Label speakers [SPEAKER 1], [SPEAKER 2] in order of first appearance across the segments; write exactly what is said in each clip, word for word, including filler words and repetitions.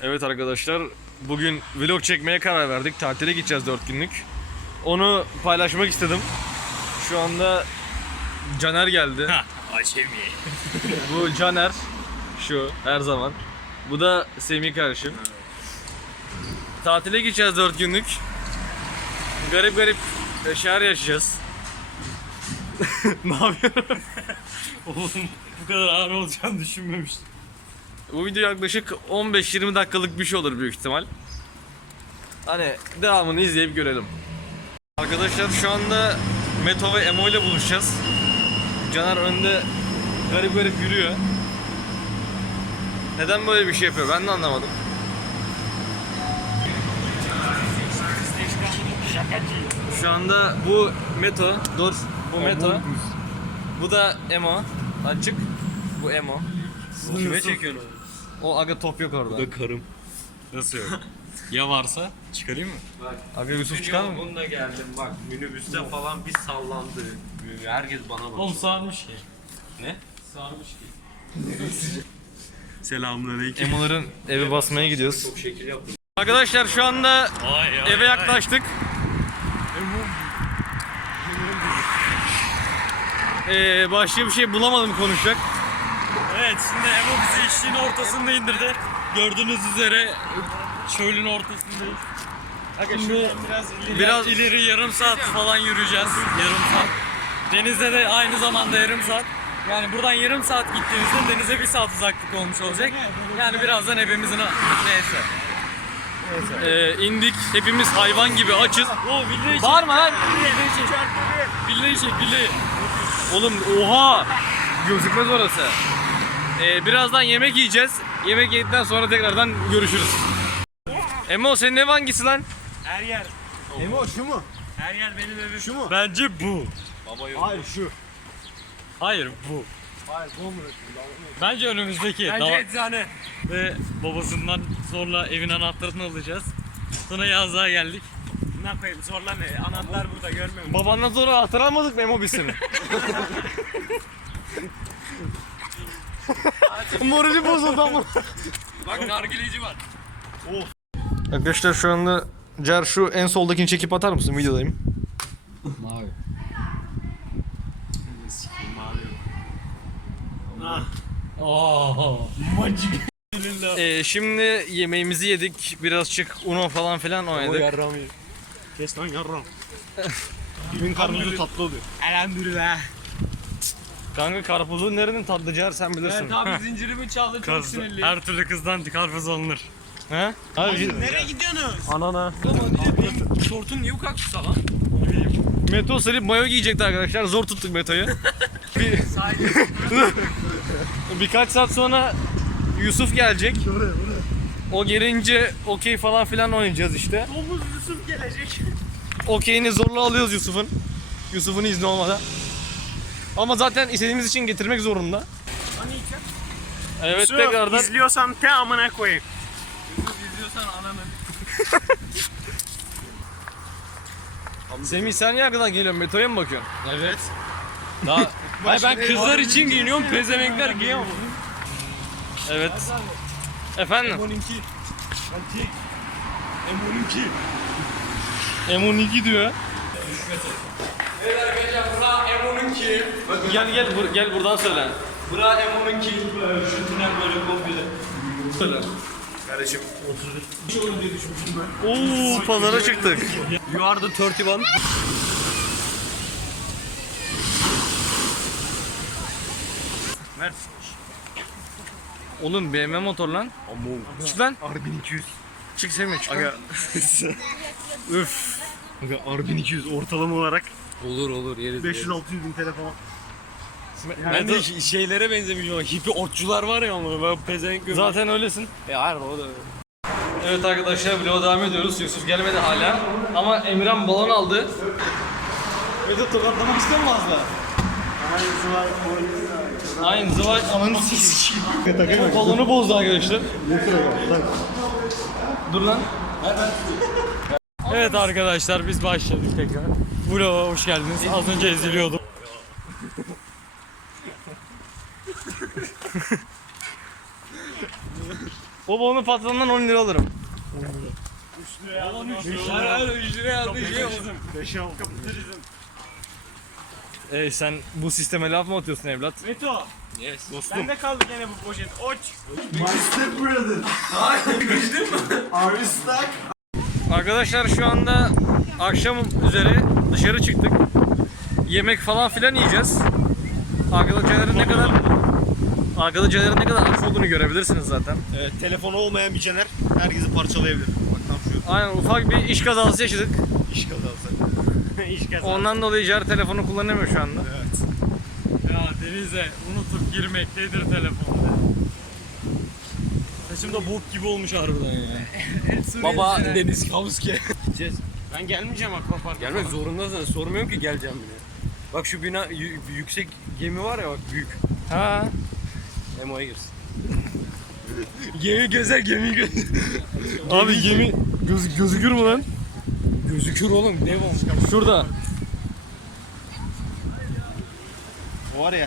[SPEAKER 1] Evet arkadaşlar, bugün vlog çekmeye karar verdik. Tatile gideceğiz dört günlük. Onu paylaşmak istedim. Şu anda Caner geldi.
[SPEAKER 2] Acemi.
[SPEAKER 1] Bu Caner, şu her zaman. Bu da Semih kardeşim. Tatile gideceğiz dört günlük. Garip garip şeyler yaşayacağız. Ne yapıyorum?
[SPEAKER 2] Oğlum bu kadar ağır olacağını düşünmemiştim.
[SPEAKER 1] Bu video yaklaşık on beş yirmi dakikalık bir şey olur büyük ihtimal. Hani devamını izleyip görelim. Arkadaşlar şu anda Meto ve Emo ile buluşacağız. Caner önde garip garip yürüyor. Neden böyle bir şey yapıyor ben de anlamadım. Şu anda bu Meto, dur bu Meto. Bu da Emo. Açık. Bu Emo.
[SPEAKER 2] Kime çekiyorsun?
[SPEAKER 1] O aga top yok orada.
[SPEAKER 2] Bu da karım. Nasıl yok? Ya varsa çıkarayım mı?
[SPEAKER 1] Aga Yusuf çıkar mı?
[SPEAKER 3] Bununla geldim bak minibüste falan bir sallandı. Herkes bana bakıyor.
[SPEAKER 2] Oğlum sarmış ki.
[SPEAKER 3] Ne?
[SPEAKER 2] Sarmış ki. Selamünaleyküm.
[SPEAKER 1] Emo'ların evi basmaya gidiyoruz.
[SPEAKER 3] Çok şekil yaptım.
[SPEAKER 1] Arkadaşlar şu anda
[SPEAKER 2] Ay, ay,
[SPEAKER 1] eve yaklaştık. Ee, başka bir şey bulamadım konuşacak.
[SPEAKER 2] Evet şimdi Emo bizi eşliğin ortasında indirdi. Gördüğünüz üzere çölün ortasındayız. Şimdi biraz ileri,
[SPEAKER 1] Biraz-
[SPEAKER 2] ileri yarım saat falan yürüyeceğiz. Yarım saat. Denize de aynı zamanda yarım saat. Yani buradan yarım saat gittiğimizde denize bir saat uzaklık olmuş olacak. Yani birazdan evimizin neyse.
[SPEAKER 1] Ee, indik. Hepimiz hayvan gibi açız.
[SPEAKER 2] O villayı çek.
[SPEAKER 1] Bağırma lan.
[SPEAKER 2] Villayı çek. Villayı çek villayı.
[SPEAKER 1] Oğlum oha. Gözükmez orası. Ee, birazdan yemek yiyeceğiz. Yemek yedikten sonra tekrardan görüşürüz. Emo senin ev hangisi lan?
[SPEAKER 2] Her yer.
[SPEAKER 4] Emo şu mu?
[SPEAKER 2] Her yer benim evim.
[SPEAKER 4] Şu mu?
[SPEAKER 2] Bence bu.
[SPEAKER 4] Hayır şu.
[SPEAKER 2] Hayır bu.
[SPEAKER 4] Hayır bu mu?
[SPEAKER 2] Bence önümüzdeki.
[SPEAKER 3] Bence
[SPEAKER 2] Daha-
[SPEAKER 3] eczane.
[SPEAKER 2] Ve babasından zorla evin anahtarını alacağız. Sonra yazlığa geldik.
[SPEAKER 3] Ne koyayım zorla ne? Anahtar burada görmüyor musun?
[SPEAKER 1] Babandan sonra hatırlamadık mı Emo biz seni? Morali bozuldu ama.
[SPEAKER 3] Bak nargileci var.
[SPEAKER 1] Arkadaşlar şu anda Cer şu en soldakini çekip atar mısın? Videodayım.
[SPEAKER 4] Mavi.
[SPEAKER 2] Oo.
[SPEAKER 1] Ee, şimdi yemeğimizi yedik. Birazcık Uno falan filan oynadık.
[SPEAKER 4] yarram yer. Kes lan yarram. Kimin karnı tatlı oluyor.
[SPEAKER 3] Elhamdülillah.
[SPEAKER 1] Kanka karpuzu nerenin tatlı Cer sen bilirsin.
[SPEAKER 3] Evet abi zincirimi çaldı çok
[SPEAKER 2] Kız,
[SPEAKER 3] sinirliyim.
[SPEAKER 2] her türlü kızdan karpuz alınır.
[SPEAKER 1] He? Abi
[SPEAKER 3] Nereye gidiyorsunuz?
[SPEAKER 1] anana.
[SPEAKER 3] Benim şortun niye bu kadar kısa lan?
[SPEAKER 1] Meto sırıp mayo giyecekti arkadaşlar. Zor tuttuk Meto'yu. Bir... Birkaç saat sonra Yusuf gelecek. O gelince okey falan filan oynayacağız işte.
[SPEAKER 3] Domuz Yusuf gelecek.
[SPEAKER 1] Okeyini zorla alıyoruz Yusuf'un. Yusuf'un izni olmadan. Ama zaten istediğimiz için getirmek zorunda.
[SPEAKER 3] Hani içer?
[SPEAKER 1] Evet tekrardan.
[SPEAKER 3] İzliyorsan te amına koyayım. Yusuf izliyorsan ananı.
[SPEAKER 1] Semih sen niye arkadan geliyorsun? Meto'ya mı bakıyorsun?
[SPEAKER 2] Evet.
[SPEAKER 1] Daha...
[SPEAKER 2] Hayır ben kızlar için giyiniyorum, pezevenkler giyemem.
[SPEAKER 1] Evet. Efendim?
[SPEAKER 4] M on iki. M on iki.
[SPEAKER 1] M on iki diyor.
[SPEAKER 3] Evet arkadaşlar bura M on iki.
[SPEAKER 1] Gel gel bur- gel buradan söyle.
[SPEAKER 3] Bura M on iki. Şu tünel böyle komple.
[SPEAKER 1] Söyle.
[SPEAKER 4] Kardeşim.
[SPEAKER 3] Bir şey olur diye düşünmüştüm ben.
[SPEAKER 1] Oo pazara çıktık.
[SPEAKER 3] You are the thirty one.
[SPEAKER 4] Ver.
[SPEAKER 1] Oğlum B M W motor lan. Çık lan.
[SPEAKER 4] R bin iki yüz.
[SPEAKER 1] Çık Semih çık.
[SPEAKER 4] Aga. Üf. Aga R bin iki yüz ortalama olarak
[SPEAKER 3] Olur olur yeriz.
[SPEAKER 4] beş yüz altı yüz bin T L falan.
[SPEAKER 2] Ben de ş- şeylere benzemiş ama hippi otçular var ya ama ben pezevenk görüyorum.
[SPEAKER 1] Zaten öylesin.
[SPEAKER 3] E hayır o da
[SPEAKER 1] Evet arkadaşlar vloga devam ediyoruz. Yusuf gelmedi hala. Ama Emirhan balon aldı. Vedat tokatlamak istiyor mu fazla? Aynen zıvay ananı sikeyim. O balonu bozdu arkadaşlar. Dur lan.
[SPEAKER 2] Evet arkadaşlar biz başladık tekrar. Vlog'a hoş geldiniz. Az önce eziliyordum.
[SPEAKER 1] Baba onun patronundan on lira alırım.
[SPEAKER 4] beşe aldım.
[SPEAKER 1] Ey sen bu sisteme laf mı atıyorsun evlat?
[SPEAKER 4] Meto.
[SPEAKER 3] Yes.
[SPEAKER 4] Dostum. Bende kaldı gene bu poşet. Oç.
[SPEAKER 1] Arkadaşlar şu anda akşam üzeri dışarı çıktık. Yemek falan filan yiyeceğiz. Arkada Caner'in ne kadar Arkada Caner'in ne kadar aç olduğunu görebilirsiniz zaten.
[SPEAKER 4] Evet, telefonu olmayan bir Caner herkesi parçalayabilir. Bak tam şu
[SPEAKER 1] Aynen ufak bir iş kazası yaşadık.
[SPEAKER 4] iş kazası. iş kazası.
[SPEAKER 1] Ondan dolayı Caner telefonu kullanamıyor şu anda.
[SPEAKER 4] Evet.
[SPEAKER 2] Ya denize unutup girmektedir telefonda.
[SPEAKER 4] Saçım da bok gibi olmuş harbiden ya.
[SPEAKER 3] Baba Deniz Kavuske.
[SPEAKER 4] Ben gelmeyeceğim akvaparka.
[SPEAKER 3] Gelmek zorundasın. Sormuyorum ki geleceğim bile. Bak şu bina y- yüksek gemi var ya bak büyük.
[SPEAKER 1] Ha.
[SPEAKER 3] Emo'ya girsin.
[SPEAKER 4] Gemi gözer gemi gözer.
[SPEAKER 1] Abi gemi göz, gözükür mü lan?
[SPEAKER 3] Gözükür oğlum. Dev olmuş.
[SPEAKER 1] Şurada.
[SPEAKER 4] O var ya.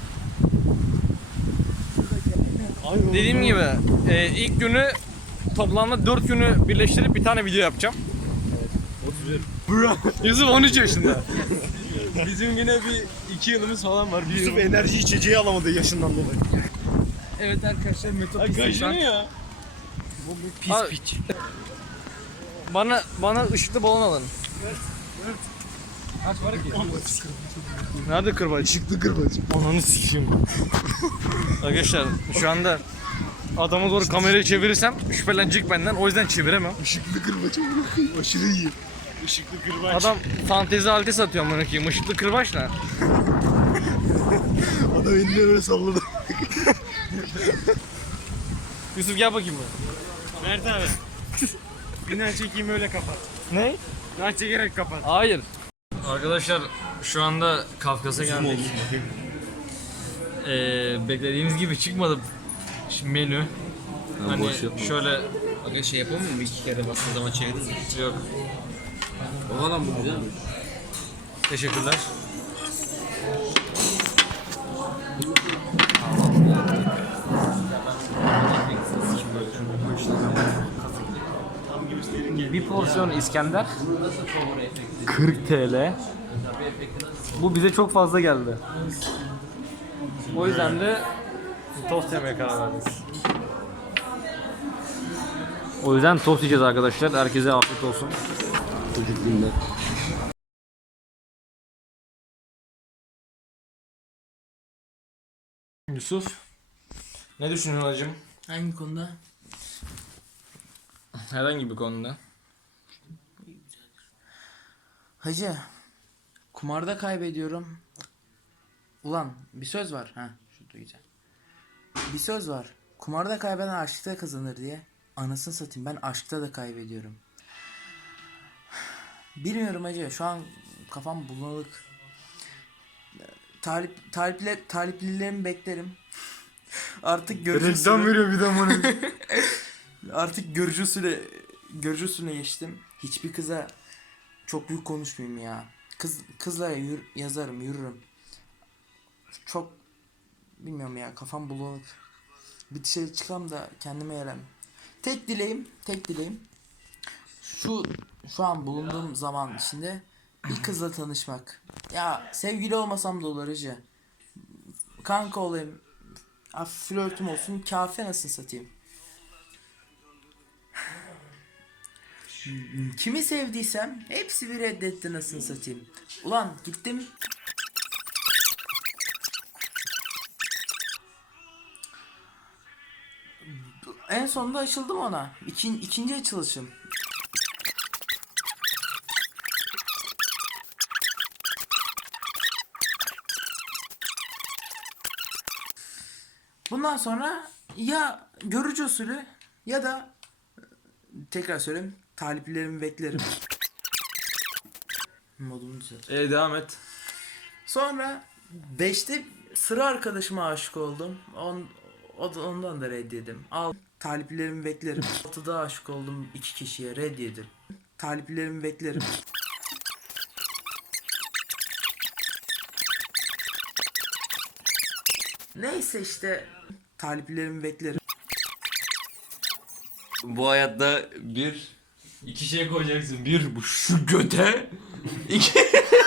[SPEAKER 1] Dediğim gibi e, ilk günü toplamda dört günü birleştirip bir tane video yapacağım. Yusuf on üç yaşında.
[SPEAKER 4] Bizim yine bir iki yılımız falan var. Yusuf enerji içeceği alamadı yaşından dolayı.
[SPEAKER 2] Evet arkadaşlar Meto
[SPEAKER 4] Gajını ya.
[SPEAKER 1] Pis piç. Bana bana ışıklı balon alın.
[SPEAKER 2] Kaç var ki?
[SPEAKER 1] Nerede kırbaç?
[SPEAKER 4] Çıktı kırbaç.
[SPEAKER 1] Ananı sikeyim. Arkadaşlar şu anda adama doğru kamerayı çevirirsem şüphelenecek benden. O yüzden çeviremem.
[SPEAKER 4] Işıklı kırbaç amına koyayım. Aşırı iyi. Işıklı kırbaç.
[SPEAKER 1] Adam fantezi aleti satıyor amına koyayım. Işıklı kırbaç ne?
[SPEAKER 4] Adam elini öyle salladı.
[SPEAKER 1] Yusuf gel bakayım buraya.
[SPEAKER 4] Mert abi. Bina çekeyim öyle kapat.
[SPEAKER 1] Ne?
[SPEAKER 4] Bina çekerek kapat.
[SPEAKER 1] Hayır. Arkadaşlar şu anda Kafkas'a geldik. Ee, beklediğimiz gibi çıkmadı Şimdi menü. Hani şöyle
[SPEAKER 3] Aga şey yapamıyor mu? İki kere bastığın zaman çevirdin mi?
[SPEAKER 1] yok.
[SPEAKER 3] O lan bu güzelmiş.
[SPEAKER 1] Teşekkürler. Bir porsiyon İskender kırk TL. Bu bize çok fazla geldi. O yüzden de tost yemeye karar verdik. O yüzden tost yiyeceğiz arkadaşlar. Herkese afiyet olsun.
[SPEAKER 3] Çocukluğumda.
[SPEAKER 1] Yusuf, ne düşünüyorsun hacım?
[SPEAKER 5] Hangi konuda?
[SPEAKER 1] Herhangi bir konuda.
[SPEAKER 5] Hacı, kumarda kaybediyorum. Ulan bir söz var. Ha, şu duyacağım. Bir söz var. Kumarda kaybeden aşkta kazanır diye. Anasını satayım, ben aşkta da kaybediyorum. Bilmiyorum hacı, şu an kafam bulanık. Talip taliple taliplilerimi beklerim. Artık görücü usulü-
[SPEAKER 4] veriyor bir de bana.
[SPEAKER 5] Artık görücü usulü görücü usulüne geçtim. Hiçbir kıza çok büyük konuşmayayım ya. Kız kızlara yür, yazarım, yürürüm. Çok bilmiyorum ya, kafam bulanık. Bir dışarı çıkam da kendime yararım. Tek dileğim, tek dileğim şu şu an bulunduğum zaman içinde bir kızla tanışmak. Ya sevgili olmasam da olur hacı. Kanka olayım. Hafif flörtüm olsun, kafi anasını satayım. Kimi sevdiysem hepsi bir reddetti nasıl satayım. Ulan gittim. En sonunda açıldım ona. İkin, ikinci açılışım. Bundan sonra ya görücü usulü ya da tekrar söyleyeyim, taliplerimi beklerim. Modumu düzelt.
[SPEAKER 1] Ee, devam et.
[SPEAKER 5] Sonra beşte sıra arkadaşıma aşık oldum. On, o da- ondan da reddedim. Al taliplerimi beklerim. altıda aşık oldum iki kişiye, reddedim. Taliplerimi beklerim. Neyse işte taliplerimi beklerim.
[SPEAKER 3] bu hayatta bir iki şey koyacaksın. Bir bu şu göte. İki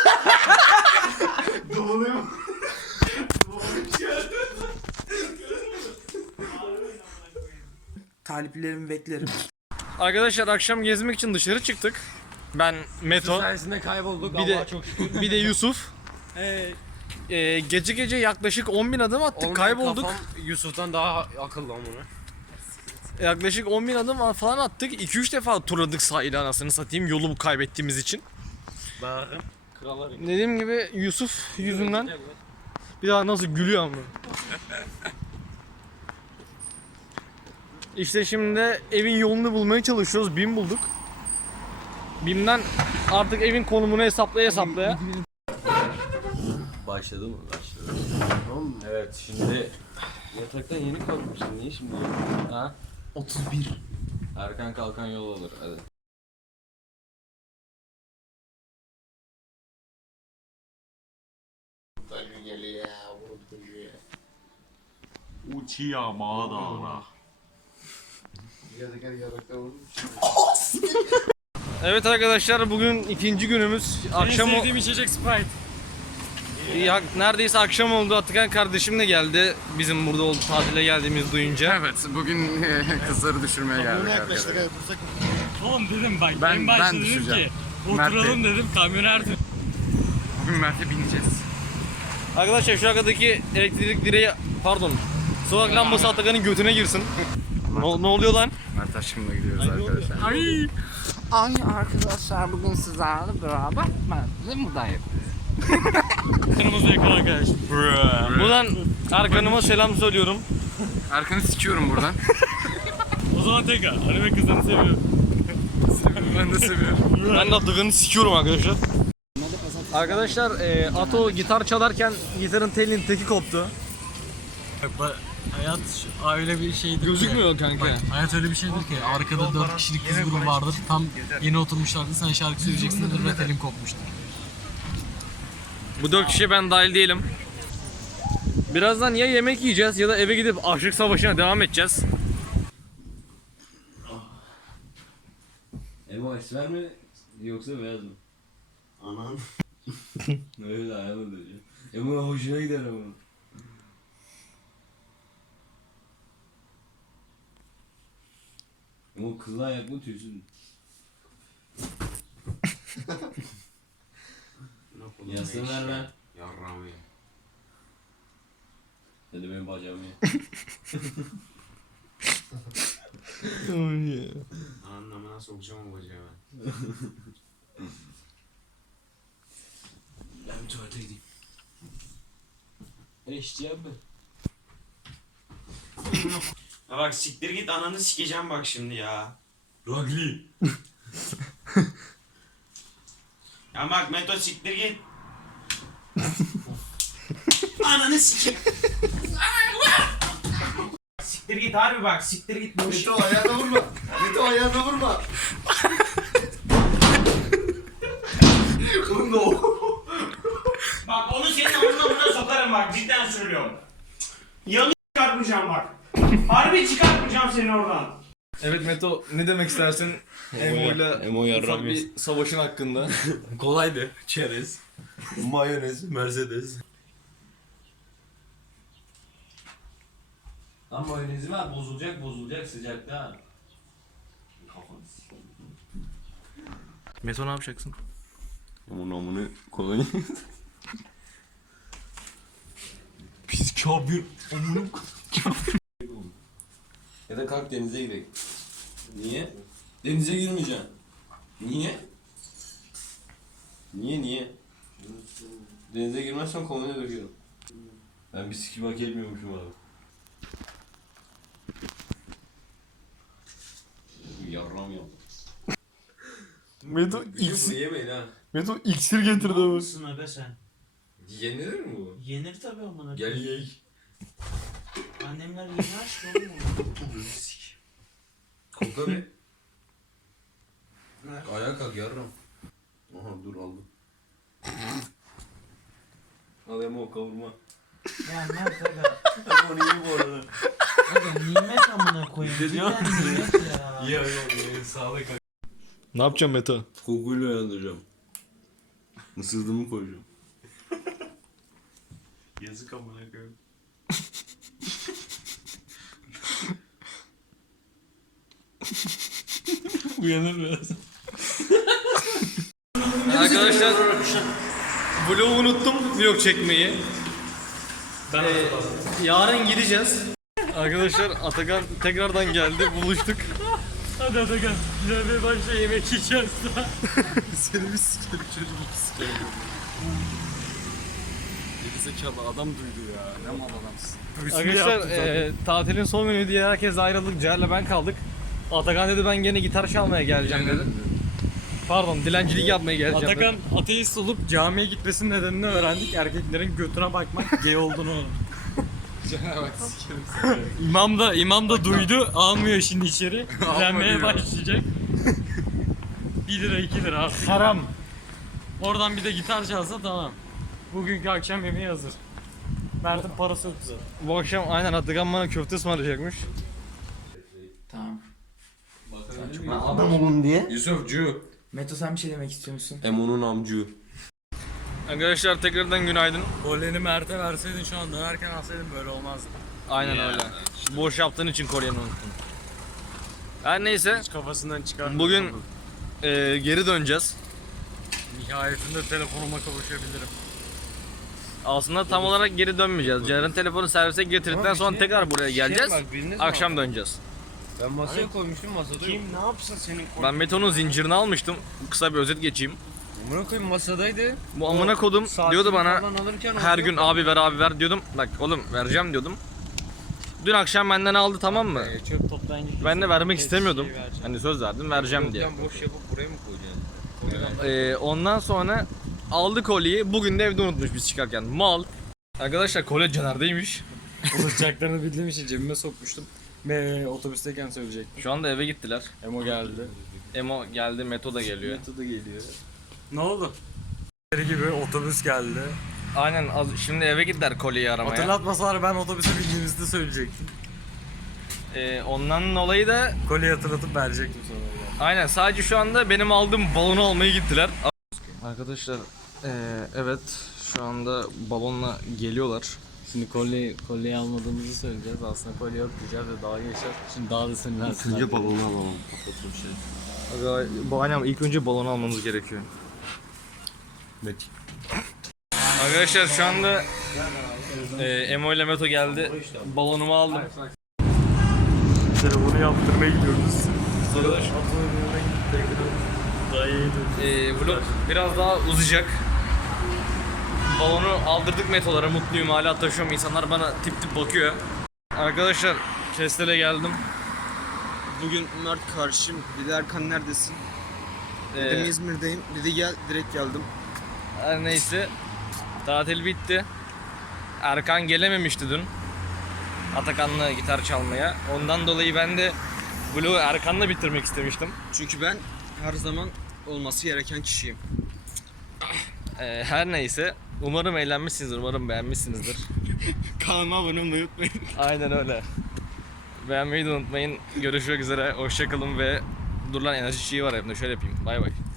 [SPEAKER 5] Taliplerimi beklerim.
[SPEAKER 1] Arkadaşlar akşam gezmek için dışarı çıktık. Ben, Meto,
[SPEAKER 3] sayesinde kaybolduk.
[SPEAKER 1] bir de
[SPEAKER 3] Allah'a çok şükür.
[SPEAKER 1] bir de Yusuf.
[SPEAKER 2] Hey.
[SPEAKER 1] Ee, gece gece yaklaşık on bin adım attık,
[SPEAKER 3] Oğlum,
[SPEAKER 1] kaybolduk.
[SPEAKER 3] kafam Yusuf'tan daha akıllı ama.
[SPEAKER 1] Yaklaşık on bin adım falan attık. iki üç defa turladık sahili anasını satayım yolu kaybettiğimiz için.
[SPEAKER 3] Bakın. Krallar.
[SPEAKER 1] Dediğim gibi Yusuf yüzünden bir daha nasıl gülüyor ama. İşte şimdi de evin yolunu bulmaya çalışıyoruz. BİM bulduk. BİM'den artık evin konumunu hesaplaya hesaplaya.
[SPEAKER 3] Başladı mı? Başladı. Tamam. Evet şimdi yataktan yeni kalkmışsın. Niye şimdi? Ha?
[SPEAKER 5] otuz bir.
[SPEAKER 3] Erken kalkan yol olur. Hadi.
[SPEAKER 1] Evet arkadaşlar bugün ikinci günümüz. Akşam
[SPEAKER 2] En
[SPEAKER 1] o-
[SPEAKER 2] sevdiğim içecek Sprite.
[SPEAKER 1] ya, neredeyse akşam oldu. Atakan kardeşim de geldi. Bizim burada oldu tatile geldiğimiz duyunca.
[SPEAKER 6] Evet, bugün kızları düşürmeye geldik
[SPEAKER 4] yaklaştık
[SPEAKER 6] arkadaşlar.
[SPEAKER 4] evet dursak.
[SPEAKER 2] Oğlum dedim bak
[SPEAKER 6] Ben-
[SPEAKER 2] en başta
[SPEAKER 6] ben
[SPEAKER 2] dedim
[SPEAKER 6] düşeceğim.
[SPEAKER 2] ki
[SPEAKER 6] Mert
[SPEAKER 2] oturalım dedim kamyon her türlü.
[SPEAKER 6] Bugün Mert'e bineceğiz.
[SPEAKER 1] Arkadaşlar şu arkadaki elektrik direği pardon sokak lambası Atakan'ın götüne girsin. ne, ne oluyor lan?
[SPEAKER 6] Mert aşkımla gidiyoruz arkadaşlar.
[SPEAKER 1] Ay.
[SPEAKER 6] Ay arkadaşlar bugün sizlerle beraber Mert'le buradayım.
[SPEAKER 2] Kırmızı yakın arkadaş.
[SPEAKER 1] Buradan Arkan'ıma selam söylüyorum.
[SPEAKER 6] Arkanı sikiyorum buradan.
[SPEAKER 2] O zaman tekrar anime kızlarını seviyorum.
[SPEAKER 6] Ben de seviyorum.
[SPEAKER 1] Ben de Atakan'ı sikiyorum arkadaşlar. Arkadaşlar e, Ato gitar çalarken gitarın telinin teki koptu.
[SPEAKER 2] Bak, hayat şu- öyle bir şeydir ki.
[SPEAKER 1] Gözükmüyor kanka.
[SPEAKER 2] Bak, hayat öyle bir şeydir ki arkada dört kişilik kız grubu vardır. Tam yeni oturmuşlardı. Sen şarkı söyleyeceksindir ve telin kopmuştur.
[SPEAKER 1] Bu dört kişiye ben dahil değilim. Birazdan ya yemek yiyeceğiz ya da eve gidip aşık savaşına devam edeceğiz.
[SPEAKER 3] Emo esmer mi yoksa beyaz mı?
[SPEAKER 4] Anan.
[SPEAKER 3] Öyle ayağını dönüyor. Emo hoşuna gider ama. Emo kızla ayak mı tüysün mü? Yasını ver lan.
[SPEAKER 4] Yarram ya.
[SPEAKER 3] Hadi benim bacağımı ye.
[SPEAKER 4] Anlamına sokacağım o bacağı ben.
[SPEAKER 3] Ben bir tuvalete gideyim. Eşeceğim mi?
[SPEAKER 7] Ya bak siktir git ananı sikeceğim bak şimdi ya.
[SPEAKER 3] Ragli.
[SPEAKER 7] Ya bak Meto siktir git. Ananı sikeyim. Siktir git harbi bak siktir git. Boş.
[SPEAKER 4] Meto ayağına vurma. Meto ayağına vurma. Oğlum ne o?
[SPEAKER 7] Bak onu senin amına amına sokarım bak cidden söylüyorum. Yanı çıkartmayacağım bak. Harbi çıkartmayacağım seni oradan.
[SPEAKER 1] Evet Meto ne demek istersin Emo'yla
[SPEAKER 3] Emo
[SPEAKER 1] ufak
[SPEAKER 3] yarram
[SPEAKER 1] bir savaşın hakkında?
[SPEAKER 3] Kolaydı. Çerez. Mayonez. Mercedes. Lan mayonezi var bozulacak bozulacak sıcakta. Kafanı sikeyim.
[SPEAKER 1] Meto ne yapacaksın?
[SPEAKER 3] Aman amını kolonya.
[SPEAKER 1] Pis kabir.
[SPEAKER 3] Ya da kalk denize gidelim. Niye? Denize girmeyeceğim. Niye? Niye niye? Denize girmezsem kolonya döküyorum. Ben bir sikim hak etmiyormuşum abi. Yarram yap.
[SPEAKER 1] Meto
[SPEAKER 3] İksir yemeyin ha.
[SPEAKER 1] Meto iksir getirdi ama.
[SPEAKER 7] Mısın aga sen?
[SPEAKER 3] Yenilir mi bu?
[SPEAKER 7] Yenir tabii amına.
[SPEAKER 3] Gel yiyek.
[SPEAKER 7] Annemler yeni açtı oğlum onu.
[SPEAKER 3] Kokla be. Ayağa kalk yarram. Aha dur aldım. Al Emo kavurma.
[SPEAKER 7] Ya Mert aga.
[SPEAKER 3] Emo iyi bu arada.
[SPEAKER 5] Nimet amına koyayım. Cidden nimet ya.
[SPEAKER 3] Ya yok ya sağlık.
[SPEAKER 1] Ne yapacağım Meto?
[SPEAKER 3] Kokuyla uyandıracağım. Isırdığımı koyacağım. Yazık amına koyayım. Uyanır biraz.
[SPEAKER 1] Arkadaşlar vlogu unuttum vlog çekmeyi. Ben ee, yarın gideceğiz. Arkadaşlar Atakan tekrardan geldi, buluştuk.
[SPEAKER 2] Hadi hadi gel. Güzel başla yemek yiyeceğiz daha.
[SPEAKER 3] Seni bir sikerim çocuk bir sikerim. Gerizekalı adam duydu ya. Ne mal adamsın.
[SPEAKER 1] Arkadaşlar e, tatilin son günü diye herkes ayrıldık. Ciğer'le ben kaldık. Atakan dedi ben gene gitar çalmaya geleceğim dedi. Pardon, dilencilik yapmaya geleceğim
[SPEAKER 2] Atakan
[SPEAKER 1] dedi.
[SPEAKER 2] ateist olup camiye gitmesinin nedenini öğrendik. Erkeklerin götüne bakmak gay olduğunu.
[SPEAKER 3] Bak sikerim seni.
[SPEAKER 2] İmam da imam da duydu. Almıyor şimdi içeri. Dilenmeye başlayacak. bir lira iki lira artık.
[SPEAKER 1] Haram.
[SPEAKER 2] Oradan bir de gitar çalsa tamam. Bugünkü akşam yemeği hazır. Mert'in parası yok bize.
[SPEAKER 1] Bu akşam aynen Atakan bana köfte ısmarlayacakmış.
[SPEAKER 5] Tamam.
[SPEAKER 4] Adam olun diye.
[SPEAKER 3] Yusufcu.
[SPEAKER 5] Meto sen bir şey demek istiyor musun?
[SPEAKER 3] Emo'nun amcu.
[SPEAKER 1] Arkadaşlar tekrardan günaydın.
[SPEAKER 2] Koleni Mert'e verseydin şu an dönerken alsaydın böyle olmazdı.
[SPEAKER 1] Aynen öyle. Boş yaptığın için kolyeni unuttum. Her neyse
[SPEAKER 2] Kafasından çıkar.
[SPEAKER 1] bugün e, geri döneceğiz.
[SPEAKER 2] Nihayetinde telefonuma kavuşabilirim.
[SPEAKER 1] Aslında tam olarak geri dönmeyeceğiz. Ciğer'in telefonu servise getirdikten sonra tekrar buraya geleceğiz. Akşam döneceğiz.
[SPEAKER 3] Ben masaya koymuştum masada yok.
[SPEAKER 4] Kim ne yapsın senin
[SPEAKER 1] Ben Meto'nun zincirini almıştım. Kısa bir özet geçeyim.
[SPEAKER 3] Amına koyayım masadaydı.
[SPEAKER 1] Bu amına kodum diyordu bana
[SPEAKER 3] Falan alırken
[SPEAKER 1] her
[SPEAKER 3] orada-
[SPEAKER 1] gün abi ver abi ver diyordum. Bak oğlum vereceğim diyordum. Dün akşam benden aldı, tamam mı?
[SPEAKER 2] Ee, çöp toplayınca
[SPEAKER 1] Ben de vermek
[SPEAKER 2] Hiçbir
[SPEAKER 1] istemiyordum.
[SPEAKER 2] şey vereceğim.
[SPEAKER 1] Hani söz verdim vereceğim diye.
[SPEAKER 3] Sen boş yapıp buraya mı koyacaksın?
[SPEAKER 1] Ee, ondan sonra aldı kolyeyi. Bugün de evde unutmuş biz çıkarken. Mal. Arkadaşlar kolye Caner'deymiş.
[SPEAKER 2] Unutacaklarını bildiğim için cebime sokmuştum. Ve otobüsteyken söyleyecek.
[SPEAKER 1] Şu anda eve gittiler.
[SPEAKER 2] Emo geldi.
[SPEAKER 1] Emo geldi, Meto da geliyor.
[SPEAKER 3] Meto da geliyor.
[SPEAKER 2] Ne oldu? gibi otobüs geldi.
[SPEAKER 1] Aynen az, şimdi eve gittiler kolyeyi aramaya.
[SPEAKER 2] Hatırlatmasalar ben otobüse bindiğimizde söyleyecektim.
[SPEAKER 1] Ee, ondan dolayı da
[SPEAKER 2] Kolyeyi hatırlatıp verecektim sonra. Yani.
[SPEAKER 1] aynen sadece şu anda benim aldığım balonu almaya gittiler. Arkadaşlar ee, evet şu anda balonla geliyorlar.
[SPEAKER 2] Şimdi kolye, kolyeyi almadığımızı söyleyeceğiz. Aslında kolye yok diyeceğiz ve daha geçer. Şimdi daha da sinirlensinler.
[SPEAKER 3] Önce balonu alalım. Kapatın şey.
[SPEAKER 1] Aga, bu aynen ilk önce balonu almamız gerekiyor.
[SPEAKER 3] Metin.
[SPEAKER 1] Arkadaşlar şu anda e, Emo ile Meto geldi. Balonumu aldım.
[SPEAKER 2] Telefonu yaptırmaya gidiyoruz.
[SPEAKER 1] Arkadaş
[SPEAKER 2] Daha iyiydi.
[SPEAKER 1] e, vlog biraz daha uzayacak. Balonu aldırdık Meto'lara, mutluyum, hala taşıyorum. İnsanlar bana tip tip bakıyor. Arkadaşlar Kestel'e geldim.
[SPEAKER 4] Bugün Mert karşım. Dedi Erkan neredesin? Dedim
[SPEAKER 1] Ee,
[SPEAKER 4] İzmir'deyim. Dedi gel, direkt geldim.
[SPEAKER 1] her neyse tatil bitti. Erkan gelememişti dün. Atakan'la gitar çalmaya. Ondan dolayı ben de vlogu Erkan'la bitirmek istemiştim.
[SPEAKER 4] Çünkü ben her zaman olması gereken kişiyim.
[SPEAKER 1] Ee, her neyse. Umarım eğlenmişsinizdir, umarım beğenmişsinizdir.
[SPEAKER 4] Kanalıma abone olmayı unutmayın.
[SPEAKER 1] Aynen öyle. Beğenmeyi de unutmayın. Görüşmek üzere, hoşçakalın ve dur lan enerji şeyi var evimde, şöyle yapayım. Bay bay.